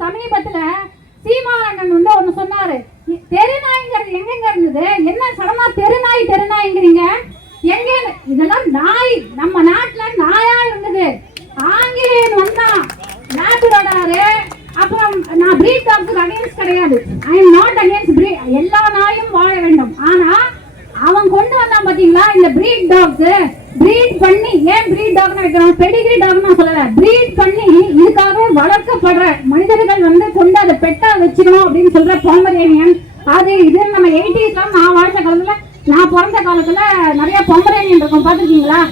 சமீபத்துல சீமானந்தன் வந்து ஒண்ணு சொன்னாரு, தெருநாய்ங்கிறது எங்க இருந்தது, என்ன சடனா தெருநாய்ங்கிறீங்க எங்க? இதெல்லாம் நாய், நம்ம நாட்டுல நாயா இருந்தது. ஆங்கிலேயன் வந்தான் லேப்ரடாரு. அப்புறம் நான் பிரீட் டாக்ஸ்க்கு அகைன்ஸ்ட் கிடையாது, I am not against breed, எல்லா நாயும் வாழ வேண்டும். ஆனா அவன் கொண்டு வந்தான் பாத்தீங்களா இந்த பிரீட் டாக்ஸ், பிரீட் பண்ணி, ஏன் பிரீட் டாக்னு வைக்கிறோம், பெடிகிரி டாக்னு நான் சொல்லல, பிரீட் பண்ணி இதுக்காக வளர்க்கப்படுற மனிதர்கள் வந்து கொண்டு அதை பெட்டா வச்சுக்கணும் அப்படின்னு சொல்ற பொமரேனியன். அது இது நம்ம 80s நான் வாழ்ந்த காலத்துல, நான் பிறந்த காலத்துல நிறைய பொமரேனியன் இருக்கும், பாத்துருக்கீங்களா?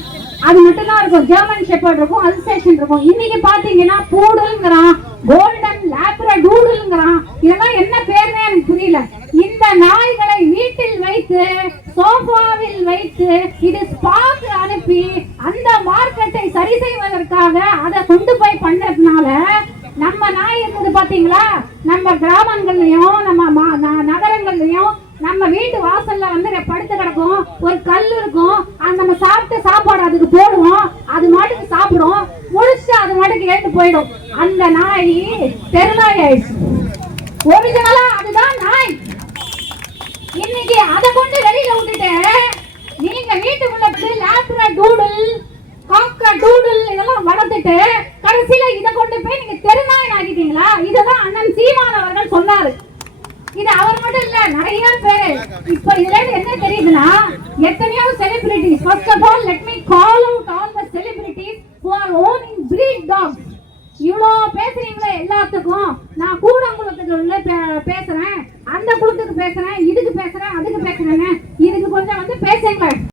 அது மட்டும் தான் இருக்கும். ஜெர்மன் ஷெப்பர்ட் இருக்கும், அல்சேஷன் இருக்கும். இன்னைக்கு பாத்தீங்கன்னா பூடல்ங்கிறான், கோல்டன் லேப்ரடூடுங்கிறான். இதெல்லாம் என்ன பேருன்னு எனக்கு புரியல. இந்த நாய்களை வீட்டில் வைத்து சோஃபாவில் வைத்து இது ஸ்பாக்கு அனுப்பி அந்த மார்க்கெட்டை சரி செய்வதற்காக அதை கொண்டு போய் பண்றதுனால நம்ம நாய் இருந்தது பாத்தீங்களா, நம்ம கிராமங்கள்லயும் நம்ம நகரங்கள்லயும் நம்ம வீட்டு வாசல்ல வந்து படுத்து கிடக்கும், ஒரு கல் இருக்கும், நம்ம சாப்பிட்டு சாப்பாடு அதுக்கு போடுவோம், அது மாட்டுக்கு சாப்பிடும், முடிச்சு அது மாட்டுக்கு ஏட்டு போயிடும். அந்த நாய் தெருநாய் ஆயிடுச்சு. ஒரிஜினலா அதுதான் நாய். இன்னைக்கு அதை கொண்டு வெளியில விட்டுட்டு நீங்க வீட்டுக்குள்ள லேப்ரடூடல், காக்கடூடல் இதெல்லாம் வளர்த்துட்டு கடைசியில இதை கொண்டு போய் நீங்க தெருநாய் ஆகிட்டீங்களா? இதுதான் அண்ணன் சீமான் அவர்கள் சொன்னாரு. இது அவர் மட்டும் இல்ல, நிறைய பேரு. இப்ப இதுல என்ன தெரியுதுன்னா, எத்தனையோ celebrities, first of all let me